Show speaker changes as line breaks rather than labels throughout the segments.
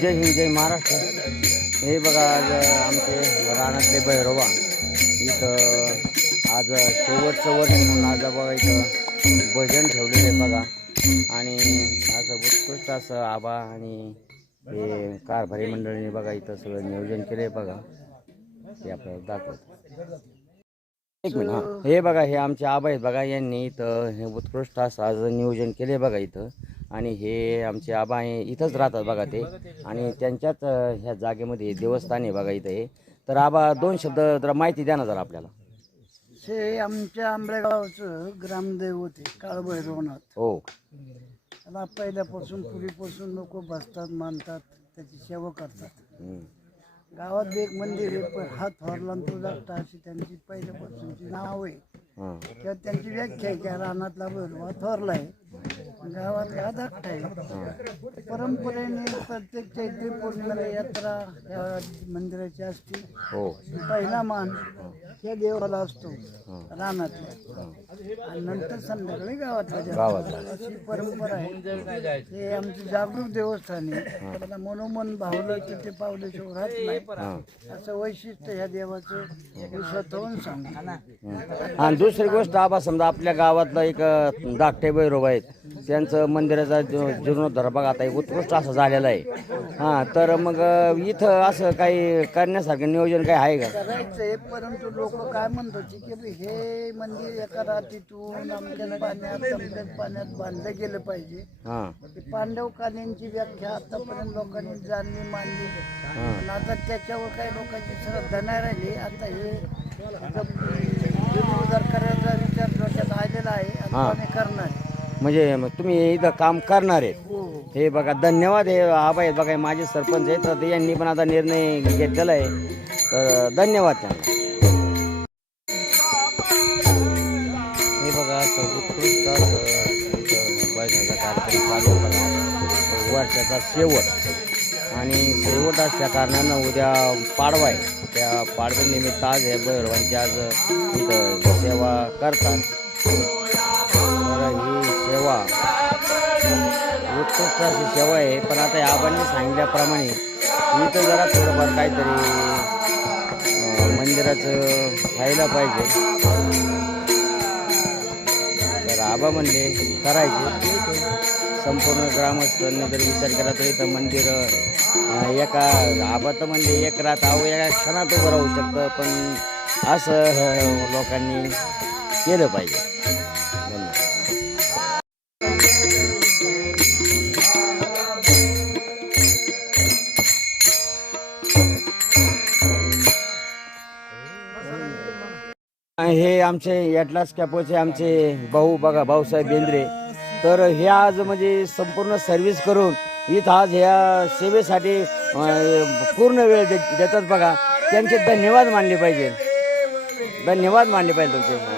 जय हिंद जय महाराष्ट्र. हे बघा आज आमचे रानातले भैरोबा इथं आज शेवटचं वर्ष म्हणून आज बघा इथं भजन ठेवलेलं आहे बघा. आणि असं उत्कृष्ट असं आबा आणि हे कारभारी मंडळीने बघा इथं सगळं नियोजन केलं आहे बघा. ते आपल्याला दाखवतो. एक मिनिट हां. हे बघा हे आमचे आबा आहेत बघा यांनी इथं हे उत्कृष्ट असं आज नियोजन केले बघा इथं. आणि हे आमचे आबा आहे इथंच राहतात बघा ते. आणि त्यांच्याच ह्या जागेमध्ये देवस्थान आहे बघा इथं हे. तर आबा दोन शब्द जरा माहिती द्या ना जरा आपल्याला.
हे आमच्या आंबेगावचं ग्रामदैवत आहे काळभैरवनाथ.
हो.
त्याला पहिल्यापासून पूर्वीपासून लोक बसतात मानतात त्याची सेवा करतात. गावात एक मंदिर आहे पण हा थोरला आणि तो धाकटा अशी त्यांची पहिल्यापासूनची नाव आहे.
हां
त्यात त्यांची व्याख्या आहे की हा रानातला भैरवा थोरला आहे गावात हा धाकटा आहे. परंपरेने प्रत्येक चैत्री पौर्णिमेला यात्रा मंदिराची असते.
हो.
पहिला मान या देवाला असतो रानातल्या आणि नंतर संध्याकाळी गावातल्या देवाला.
गावातला.
अशी परंपरा आहे. ते आमचं जागरूक देवस्थान आहे. त्याला मनोमन भावलं की ते पावल्याशिवाय राहत नाही. असं वैशिष्ट्य ह्या देवाचं मी स्वतःहून सांगतो.
आणि दुसरी गोष्ट आबा समजा आपल्या गावातला एक अं, धाकटे भैरव आहेत त्यांचं मंदिराचा जो- जीर्णोद्धार बघा आता एक उत्कृष्ट असं झालेला आहे. हां तर मग अं, इथं असं काही करण्यासारखं नियोजन काही आहे का?
परंतु लोक काय म्हणत होते की बी हे मंदिर एका रात्रीतून पाण्यात पाण्यात बांधलं गेलं पाहिजे.
हां.
ती पांडवकालीनची व्याख्या आतापर्यंत लोकांनी जाणली आणि आता त्याच्यावर काही लोकांची श्रद्धा नाही राहिली. आता हे त्याचा जीर्णोद्धार करायचा विचार डोक्यात आलेला आहे आणि
हा.
तो आम्ही करणार. आहे.
म्हणजे मग तुम्ही इथं काम करणार आहेत.
हो हो.
हे बघा धन्यवाद. हे आबा आहेत. बघा हे माझे सरपंच आहेत. तर ते यांनी पण आता निर्णय घेतलेला आहे. तर धन्यवाद त्यांना. हे बघा असं उत्कृष्ट असं इथं बैलाचा कार्यक्रम चालू आहे वर्षाचा शेवट. आणि शेवट असल्या कारणानं उद्या पाडवा आहे. त्या पाडव्यानिमित्त आज हे भैरवांची आज इथं सेवा करतात. सेवा उत्कृष्ट अशी सेवा आहे पण आता आबांनी सांगितल्याप्रमाणे इथं जरा थोडंफार काहीतरी मंदिराचं व्हायला पाहिजे. तर आबा म्हणले करायचे. संपूर्ण ग्रामस्थांनी जर विचार केला तर इथं मंदिर एका आबा तर म्हणजे एक रात अहो एका क्षणात उभं राहू शकतं पण असं लोकांनी केलं पाहिजे. हे आमचे याटलास कॅपोचे आमचे भाऊ बघा भाऊसाहेब बेंद्रे. तर हे आज म्हणजे संपूर्ण सर्व्हिस करून इथं आज ह्या सेवेसाठी पूर्ण वेळ देतात बघा. त्यांचे धन्यवाद मानले पाहिजे. धन्यवाद मानले पाहिजे तुमचे.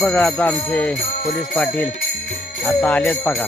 बघा आता आमचे पोलीस पाटील आता आलेत बघा.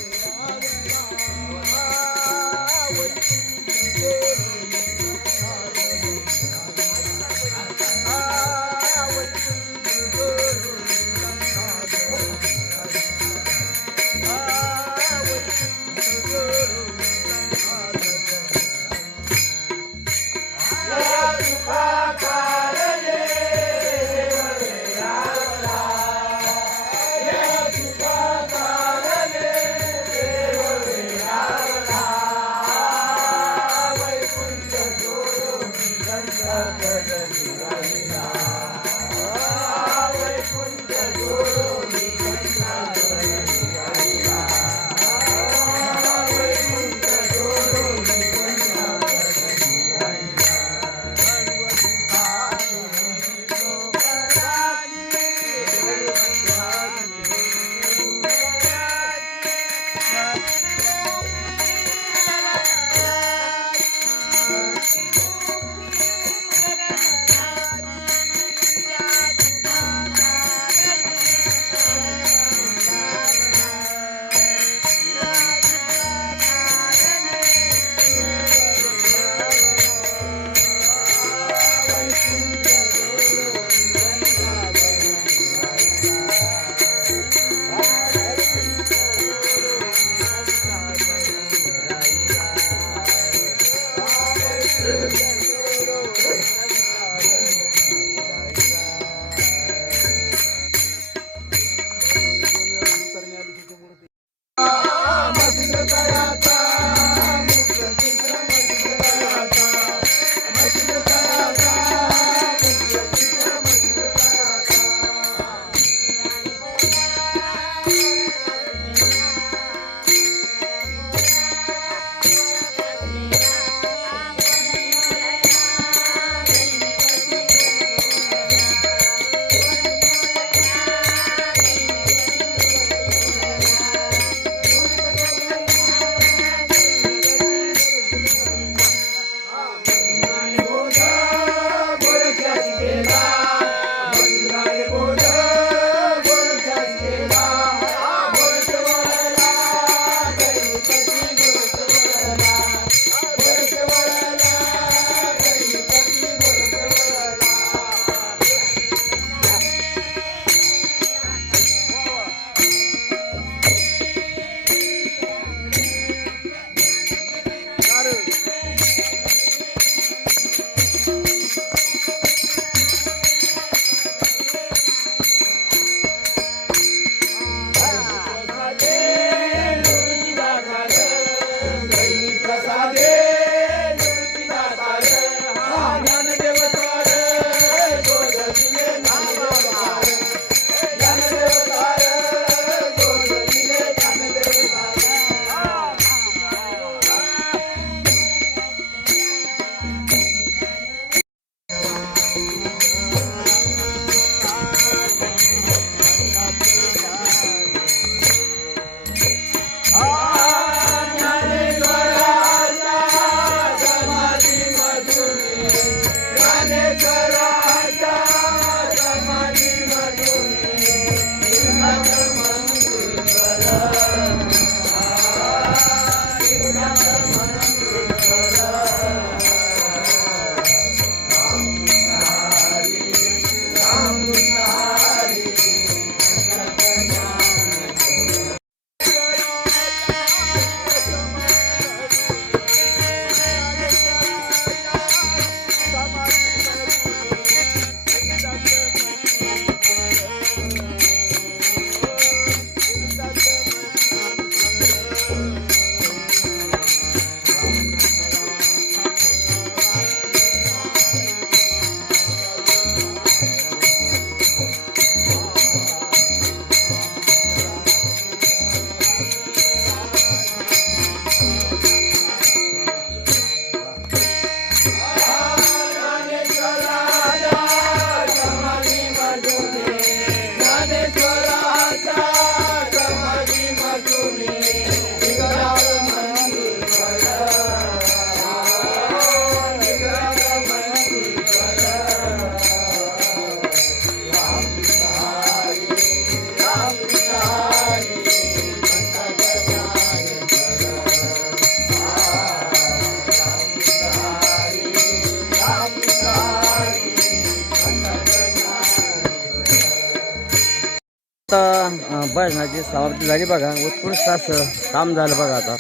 आता भजनाची समाप्ती झाली बघा. उत्कृष्ट असं काम झालं बघा आता.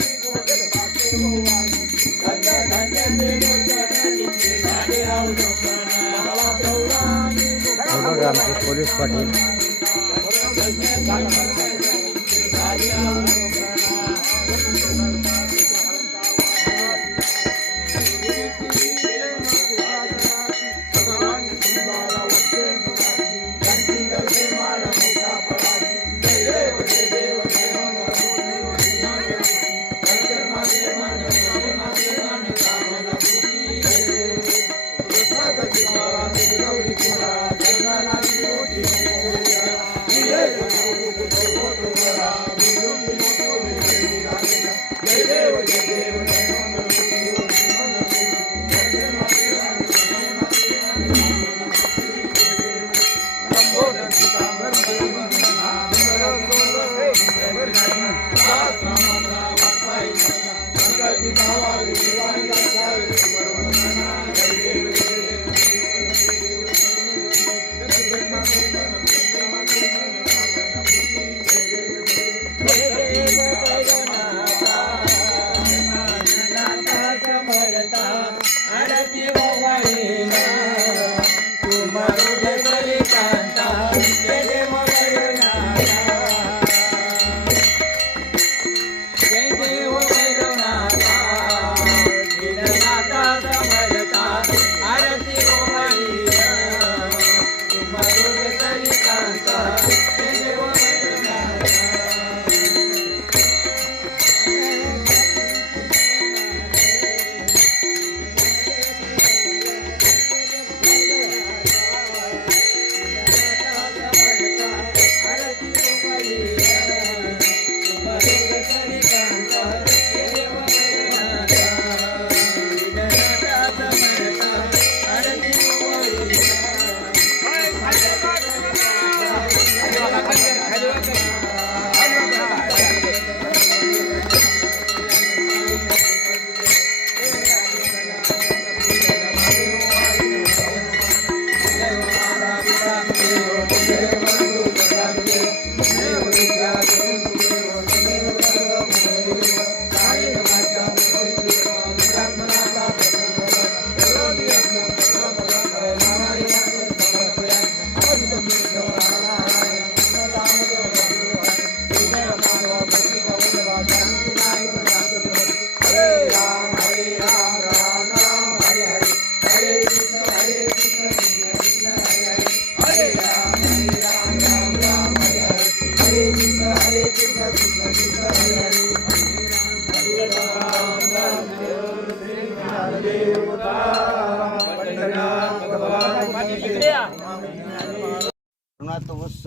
बघा आमचे पोलीस पाटील.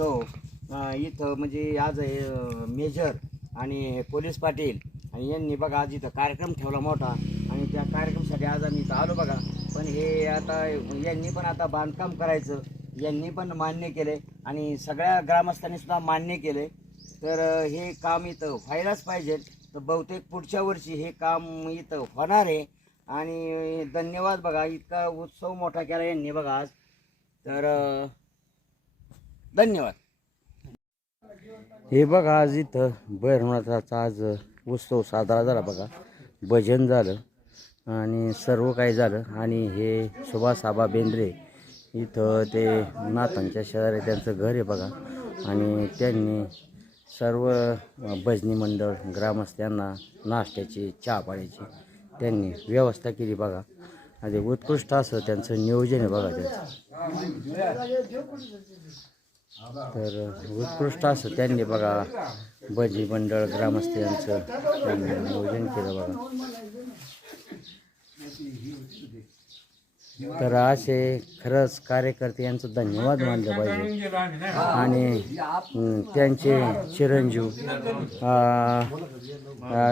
तरुणात इथं म्हणजे आज मेजर आणि पोलीस पाटील आणि यांनी बघा आज इथं कार्यक्रम ठेवला मोठा आणि त्या कार्यक्रमासाठी आज आम्ही इथं आलो बघा. पण हे आता यांनी पण आता बांधकाम करायचं यांनी पण मान्य केले आणि सगळ्या ग्रामस्थांनी सुद्धा मान्य केले. तर हे काम इथं व्हायलाच पाहिजे. तर बहुतेक पुढच्या वर्षी हे काम इथं होणार आहे. आणि धन्यवाद बघा इतका उत्सव मोठा केला यांनी बघा आज. तर धन्यवाद. हे बघा आज इथं भैरवनाथाचा आज उत्सव साजरा झाला बघा. भजन झालं आणि सर्व काही झालं. आणि हे सुभाष आबा बेंद्रे इथं ते नाथांच्या शेजारी त्यांचं घर आहे बघा. आणि त्यांनी सर्व भजनी मंडळ ग्रामस्थांना नाश्त्याची चहा पाण्याची त्यांनी व्यवस्था केली बघा. आणि उत्कृष्ट असं त्यांचं नियोजन आहे बघा त्याचं. तर उत्कृष्ट असं त्यांनी बघा भजी मंडळ ग्रामस्थ यांचं त्यांनी नियोजन केलं बघा. तर असे खरंच कार्यकर्ते यांचं धन्यवाद मानलं पाहिजे. आणि त्यांचे चिरंजीव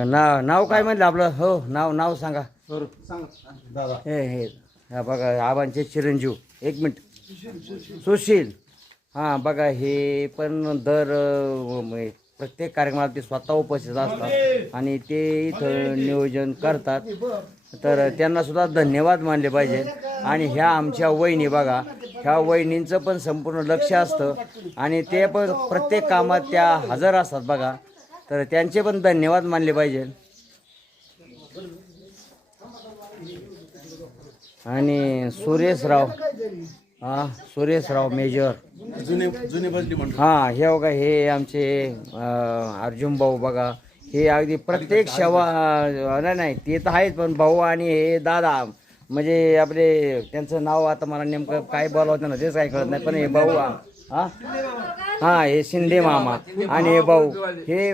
नाव नाव काय म्हणलं आपलं? हो नाव नाव सांगा. हे हा बघा आबांचे चिरंजीव. एक मिनिट. सुशील. हां बघा हे पण दर अं, प्रत्येक कार्यक्रमात ते स्वतः उपस्थित असतात आणि ते इथं नियोजन करतात. तर त्यांना सुद्धा धन्यवाद मानले पाहिजे. आणि ह्या आमच्या वहिनी बघा ह्या वहिनींचं पण संपूर्ण लक्ष असतं. आणि ते पण प्रत्येक कामात त्या हजर असतात बघा. तर त्यांचे पण धन्यवाद मानले पाहिजे. आणि सुरेशराव हां सुरेशराव मेजर.
जुने जुने बजली म्हणतो
हा हे बघा हे आमचे अं, अर्जुन भाऊ बघा. हे अगदी प्रत्येक अं, नाही नाही ते तर आहेच पण भाऊ आणि हे दादा म्हणजे आपले त्यांचं नाव आता मला नेमकं काय बोलावतं ना तेच काय कळत नाही पण हे भाऊ हा हा? हे शिंदे मामा आणि हे भाऊ. हे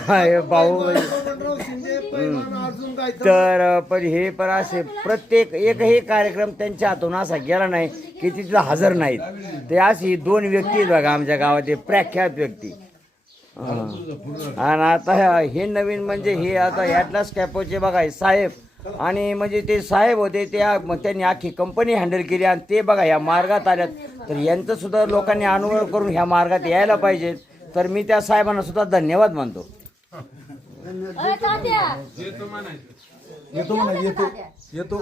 हे भाऊ तर पण हे पण असे प्रत्येक एकही कार्यक्रम त्यांच्या हातून असा गेला नाही की तिथं हजर नाहीत. ते अशी दोन व्यक्ती आहेत बघा आमच्या गावात प्रख्यात व्यक्ती. आणि आता हे नवीन म्हणजे हे आता ॲटलास कॅपोचे बघा हे साहेब. आणि म्हणजे ते साहेब होते त्या त्यांनी आखी कंपनी हँडल केली आणि ते बघा ह्या मार्गात आल्यात. तर यांचं सुद्धा लोकांनी अनुभव करून ह्या मार्गात यायला पाहिजे. तर मी त्या साहेबांना सुद्धा धन्यवाद मानतो.
येतो म्हणा येतो. येतो.